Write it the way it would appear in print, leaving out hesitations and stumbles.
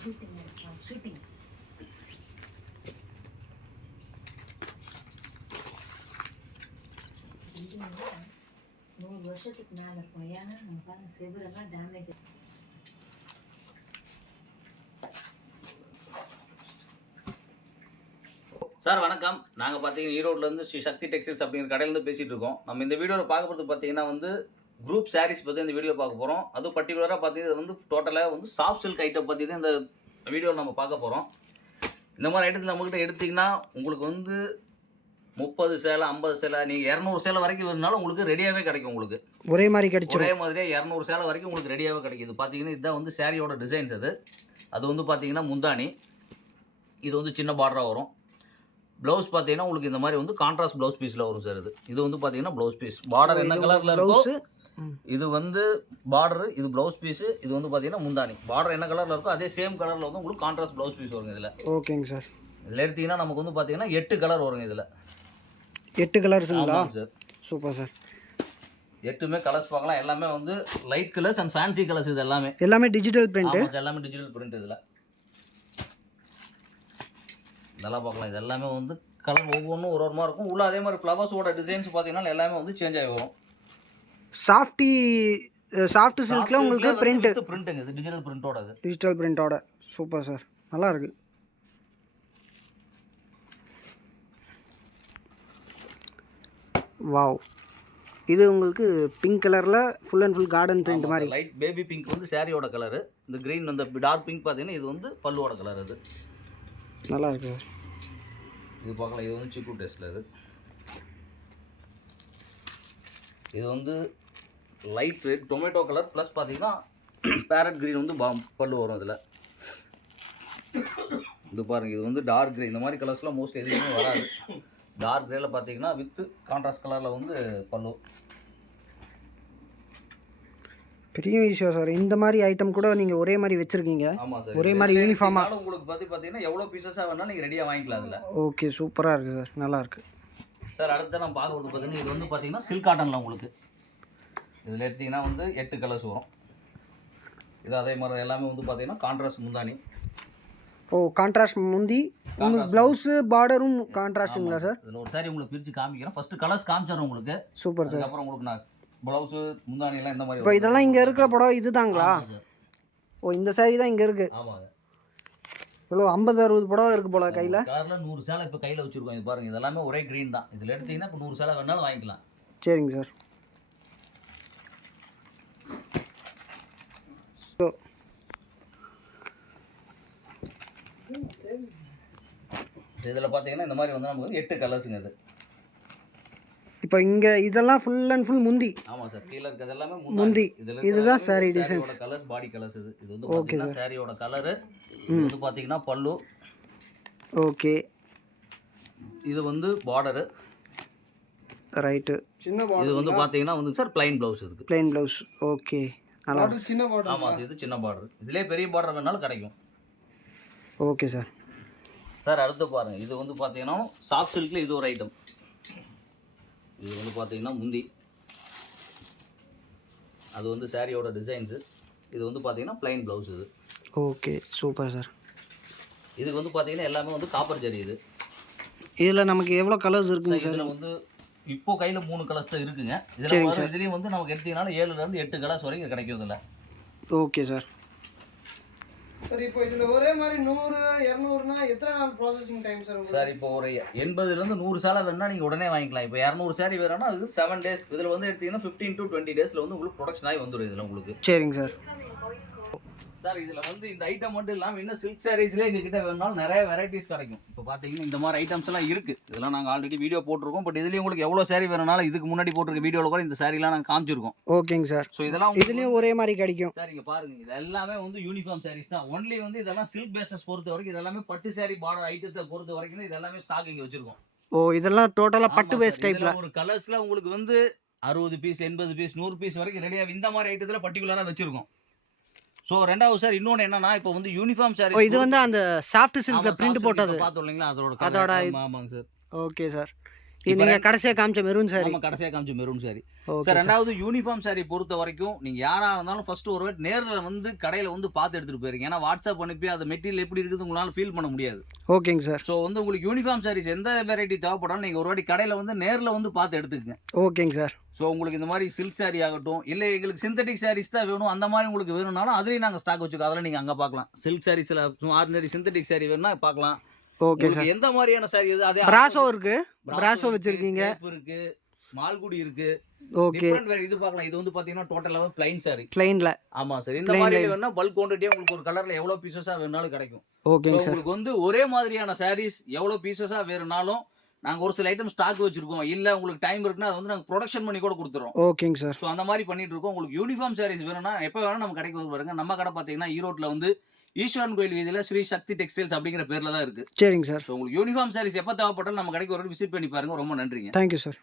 Shooting 100 வருஷத்துக்கு மேல இருக்கும். ஏன்னா நம்ம பாருங்க செவரெல்லாம் டேமேஜ். சார் வணக்கம். நாங்கள் பார்த்தீங்கன்னா ஈரோட்லேருந்து ஸ்ரீ சக்தி டெக்ஸ்டைல்ஸ் அப்படிங்கிற கடையிலேருந்து பேசிகிட்டு இருக்கோம். நம்ம இந்த வீடியோவில் பார்க்க போகிறது பார்த்தீங்கன்னா வந்து குரூப் சாரீஸ் பற்றி இந்த வீடியோ பார்க்க போகிறோம். அதுவும் பர்டிகுலராக பார்த்தீங்கன்னா இது வந்து டோட்டலாக வந்து சாஃப்ட் சில்க் ஐட்டம் பற்றி தான் இந்த வீடியோவில் நம்ம பார்க்க போகிறோம். இந்த மாதிரி ஐட்டத்தில் நம்மகிட்ட எடுத்திங்கன்னா உங்களுக்கு வந்து 30 சேலை 50 சேலை நீங்கள் 200 சேலை வரைக்கும் வேணுனாலும் உங்களுக்கு ரெடியாகவே கிடைக்கும். உங்களுக்கு ஒரே மாதிரி கிடைக்கும். ஒரே மாதிரியே 200 சேலை வரைக்கும் உங்களுக்கு ரெடியாகவே கிடைக்குது. பார்த்தீங்கன்னா இதுதான் வந்து சாரியோட டிசைன்ஸ். அது வந்து பார்த்தீங்கன்னா முந்தானி. இது வந்து சின்ன பார்டராக வரும். ப்ளவுஸ் பார்த்தீங்கன்னா உங்களுக்கு இந்த மாதிரி வந்து கான்ட்ராஸ்ட் ப்ளவுஸ் பீஸில் வரும் சார். இது வந்து பார்த்தீங்கன்னா ப்ளவுஸ் பீஸ். பார்டர் என்ன கலரில் இருக்கும், இது வந்து பார்டரு, இது ப்ளவுஸ் பீஸு. இது வந்து பார்த்தீங்கன்னா முந்தானி. பார்டர் என்ன கலரில் இருக்கோ அதே சேம் கலரில் வந்து உங்களுக்கு கான்ட்ராஸ்ட் ப்ளவுஸ் பீஸ் வருங்க இதில். ஓகேங்க சார். இதில் எடுத்திங்கன்னா நமக்கு வந்து பார்த்தீங்கன்னா 8 கலர் வருங்க இதில். 8 கலர்ஸுங்களா சார்? Super sir. 8மே கலர்ஸ் பார்க்கலாம். எல்லாமே வந்து light colours and fancy colours. இது எல்லாமே டிஜிட்டல் பிரிண்ட். எல்லாமே டிஜிட்டல் பிரிண்ட். இதெல்லாம் பார்க்கலாம். இது எல்லாமே வந்து கலர் ஒவ்வொன்றும் ஒரு மாதிரி இருக்கும். உள்ள அதே மாதிரி ஃப்ளவர்ஸோட டிசைன்ஸ் பார்த்தீங்கன்னா எல்லாமே வந்து சேஞ்ச் ஆகி வரும். சாஃப்ட் சில்க்ல உங்களுக்கு பிரிண்ட்டுங்க. இது டிஜிட்டல் பிரிண்டோட. டிஜிட்டல் பிரிண்டோட சூப்பர் சார். நல்லா இருக்கு. வாவ். இது உங்களுக்கு பிங்க் கலரில் full and full garden print மாதிரி. லைட் பேபி பிங்க் வந்து சாரியோட கலரு. இந்த க்ரீன் வந்து டார்க் பிங்க் பார்த்தீங்கன்னா இது வந்து பல்லுவோட கலர். அது நல்லா இருக்கு சார். இது பார்க்கலாம். இது வந்து சிக்கு டேஸ்டில். இது வந்து light red tomato colour plus பார்த்தீங்கன்னா பேரட் க்ரீன் வந்து பல்லு வரும் இதில். இது பாருங்கள். இது வந்து டார்க் க்ரே. இந்த மாதிரி கலர்ஸ்லாம் மோஸ்ட்லி எதுவுமே வராது. டார்க் க்ரேல பார்த்தீங்கன்னா வித் கான்ட்ராஸ்ட் கலரில் வந்து பல்லு. பெரிய விஷயம் சார். இந்த மாதிரி ஐட்டம் கூட நீங்கள் ஒரே மாதிரி வச்சுருக்கீங்க. ஆமாம் சார். ஒரே மாதிரி யூனிஃபார்மாக உங்களுக்கு பார்த்தீங்கன்னா எவ்வளோ பீசஸாக வேணாலும் நீங்கள் ரெடியாக வாங்கிக்கலாம் அதில். ஓகே சூப்பராக இருக்குது சார். நல்லா இருக்குது சார். அடுத்து நம்ம பார்க்குறது பார்த்தீங்கன்னா இது வந்து பார்த்தீங்கன்னா சில்க் காட்டனில் உங்களுக்கு இதில் எடுத்திங்கன்னா வந்து 8 கலர்ஸ் வரும். இது அதே மாதிரி எல்லாமே வந்து பார்த்தீங்கன்னா கான்ட்ராஸ்ட் முந்தானி. ஓ கான்ட்ராஸ்ட் முந்தி. உங்களுக்கு ப்ளவுஸு பார்டரும் கான்ட்ராஸ்ட்டுங்களா சார்? இதில் ஒரு சாரி உங்களுக்கு பிரித்து காமிக்கிறேன். ஃபஸ்ட்டு கலர்ஸ் காமிச்சிடும் உங்களுக்கு. Super sir. அப்புறம் உங்களுக்கு நான் ப்ளவுஸு முந்தானி எல்லாம் இந்த மாதிரி. இப்போ இதெல்லாம் இங்கே இருக்கிற படம் இது தாங்களா? ஓ இந்த சாரி தான் இங்கே இருக்குது. ஆமாங்க. இவ்வளோ 50-60 படம் இருக்குது போல கையில். கலரில் 100 சேலை இப்போ கையில் வச்சுருக்கோம். இது பாருங்கள். இதெல்லாமே ஒரே க்ரீன் தான். இதில் எடுத்திங்கன்னா இப்போ 100 சேலை வேணாலும் வாங்கிக்கலாம். சரிங்க சார். இதில் பார்த்தீங்கன்னா இந்த மாதிரி வந்து நமக்கு வந்து 8 கலர்ஸுங்க. இது இப்போ இங்கே இதெல்லாம் ஃபுல் அண்ட் ஃபுல் முந்தி. ஆமாம் சார். கீழே இருக்கிறது எல்லாமே முந்தி. இதுதான் சாரி டிசைன்ஸ். கலர்ஸ் பாடி கலர்ஸ். இது வந்து பார்த்தீங்கன்னா சாரியோட கலரு. இது வந்து பார்த்தீங்கன்னா பல்லு. ஓகே. இது வந்து பார்டரு. ரைட்டு. சின்ன பார்டர். இது வந்து பார்த்தீங்கன்னா வந்து சார் ப்ளைன் ப்ளவுஸ். இதுக்கு ப்ளைன் ப்ளவுஸ். ஓகே நல்லா இருக்கு. சின்ன பார்டர். ஆமாம் சார். இது சின்ன பார்டர். இதிலே பெரிய பார்டர் வேணாலும் கிடைக்கும். Okay sir. சார் அடுத்து பாருங்கள். இது வந்து பார்த்தீங்கன்னா சாஃப்ட் சில்கில் இது ஒரு ஐட்டம். இது வந்து பார்த்தீங்கன்னா முந்தி. அது வந்து சாரியோட டிசைன்ஸு. இது வந்து பார்த்தீங்கன்னா ப்ளைன் ப்ளவுஸ். இது ஓகே சூப்பர் சார். இதுக்கு வந்து பார்த்தீங்கன்னா எல்லாமே வந்து காப்பர் ஜரி. இதில் நமக்கு எவ்வளோ கலர்ஸ் இருக்குங்க சார்? இதில் வந்து இப்போ கையில் 3 கலர்ஸ் தான் இருக்குங்க. இதில் இதுலேயும் வந்து நமக்கு எடுத்தீங்கனாலும் 7லேருந்து 8 கலர்ஸ் வரைக்கும் கிடைக்கும் இதில். Okay sir. சார் இப்போ இதில் ஒரே மாதிரி 100 200னா எத்தனை நாள் ப்ராசஸிங் டைம் சார்? சார் இப்போ ஒரு 80லேருந்து 100 சேலை வேணுன்னா நீங்கள் உடனே வாங்கிக்கலாம். இப்போ 200 சாரி வேணும்னா அது 7 டேஸ். இதில் வந்து எடுத்தீங்கன்னா 15 to 20 டேஸில் வந்து உங்களுக்கு ப்ரொடக்ஷன் ஆகி வந்துடும் இதில் உங்களுக்கு. சரிங்க சார். சார் இதில் வந்து இந்த ஐட்டம் மட்டும் இல்லாமல் இன்னும் சில்க் சாரீஸ்லேயே எங்ககிட்ட வேணுனாலும் நிறைய வெரைட்டிஸ் கிடைக்கும். இப்போ பார்த்தீங்கன்னா இந்த மாதிரி ஐட்டம்ஸ் எல்லாம் இருக்குது. இதெல்லாம் நாங்கள் ஆல்ரெடி வீடியோ போட்டிருக்கோம். பட் இதுலேயும் உங்களுக்கு எவ்வளோ சாரி வேணுனாலும் இதுக்கு முன்னாடி போட்டிருக்க வீடியோவில் கூட இந்த சாரிலாம் நாங்கள் காமிச்சிருக்கோம். ஓகேங்க சார். ஸோ இதெல்லாம் இதுலேயும் ஒரே மாதிரி கிடைக்கும். சார் இங்கே பாருங்கள். இது எல்லாமே வந்து யூனிஃபார்ம் சாரீஸ் தான். ஒன்லி வந்து இதெல்லாம் சில்க் பேஸஸ் பொறுத்த வரைக்கும் இதெல்லாமே பட்டு சாரி பார்டர் ஐட்டத்தை பொறுத்த வரைக்கும் இதெல்லாமே ஸ்டாக் இங்கே வச்சிருக்கோம். ஓ இதெல்லாம் டோட்டலாக பட்டு பேஸ் டைப்பில் ஒரு கலர்ஸில் உங்களுக்கு வந்து 60 பீஸ் 80 பீஸ் 100 பீஸ் வரைக்கும் ரெடியாக இந்த மாதிரி ஐட்டத்தில் பர்டிகுலராக வச்சிருக்கோம். ஸோ ரெண்டாவது சார் இன்னொன்று என்னன்னா இப்போ வந்து யூனிஃபார்ம் சாரி. இது வந்து அந்த சாஃப்ட் சில்க்ல பிரிண்ட் போட்டது பார்த்தோம் இல்லைங்களா? அதோட அதோட. ஆமாங்க சார். Okay sir. நீங்கள் கடைசியாக காமிச்ச மெரூன் சாரி. நம்ம கடைசியாக காமிச்ச மெரூன் சாரி ஓகே சார். ரெண்டாவது யூனிஃபார்ம் சாரி பொறுத்த வரைக்கும் நீங்கள் யாராக இருந்தாலும் ஃபர்ஸ்ட் ஒரு வாட்டி நேரில் வந்து கடையில் வந்து பார்த்து எடுத்துகிட்டு போயிருங்க. ஏன்னா வாட்ஸ்அப் அனுப்பி அது மெட்டீரியல் எப்படி இருக்குது உங்களால் ஃபீல் பண்ண முடியாது. ஓகேங்க சார். ஸோ வந்து உங்களுக்கு யூனிஃபார்ம் சாரீஸ் எந்த வெரைட்டி தேவைப்படாலும் நீங்கள் ஒரு வாட்டி கடையில் வந்து நேரில் வந்து பார்த்து எடுத்துக்கங்க. ஓகேங்க சார். ஸோ உங்களுக்கு இந்த மாதிரி சில்க் சாரி ஆகட்டும், இல்லை எங்களுக்கு சிந்தட்டிக் சாரீஸ் தான் வேணும் அந்த மாதிரி உங்களுக்கு வேணும்னாலும் அதுலேயும் நாங்கள் ஸ்டாக் வச்சுக்கோம். அதெல்லாம் நீங்கள் அங்கே பார்க்கலாம். சில்க் சாரீஸில் ஆர்டினரி சிந்தட்டிக் சாரி வேணும்னா பார்க்கலாம். Okay sir. எந்த மாதிரியான சாரி எது அதே பிராசோ இருக்கு, பிராசோ வச்சிருக்கீங்க, இருக்கு, மால்குடி இருக்கு. ஓகே இது பார்க்கலாம். இது வந்து பாத்தீங்கன்னா டோட்டலாவே பிளைன் சாரி, பிளைன்ல. ஆமா சார். இந்த மாதிரி வேணா பல்க் குவாண்டிட்டியா உங்களுக்கு ஒரு கலர்ல எவ்வளவு பீசஸா வேணாலும் கிடைக்கும். ஓகேங்க சார். உங்களுக்கு வந்து ஒரே மாதிரியான சாரீஸ் எவ்வளவு பீசஸா வேணும்னாலும் நாங்க ஒரு சில ஐட்டம் ஸ்டாக் வச்சிருக்கோம். இல்ல உங்களுக்கு டைம் இருக்குன்னா அது வந்து நாங்க ப்ரொடக்ஷன் பண்ணி கூட கொடுத்துறோம். ஓகேங்க சார். ஸோ அந்த மாதிரி பண்ணிட்டு இருக்கோம். உங்களுக்கு யூனிஃபார்ம் சாரீஸ் வேணும்னா எப்போ வேணா நம்ம கடைக்கு வந்து பாருங்க. நம்ம கடை பாத்தீங்கன்னா ஈரோட்ல வந்து ஈஸ்வரன் கோயில் வீதியில ஸ்ரீ சக்தி டெக்ஸ்டைல்ஸ் அப்படிங்கிற பேர்ல தான் இருக்கு. சரிங்க சார். ஸோ உங்களுக்கு யூனிஃபார்ம் சாரீஸ் எப்போ தேவைப்பட்டாலும் நம்ம கடைக்கு ஒரு விசிட் பண்ணி பாருங்க. ரொம்ப நன்றிங்க. Thank you sir.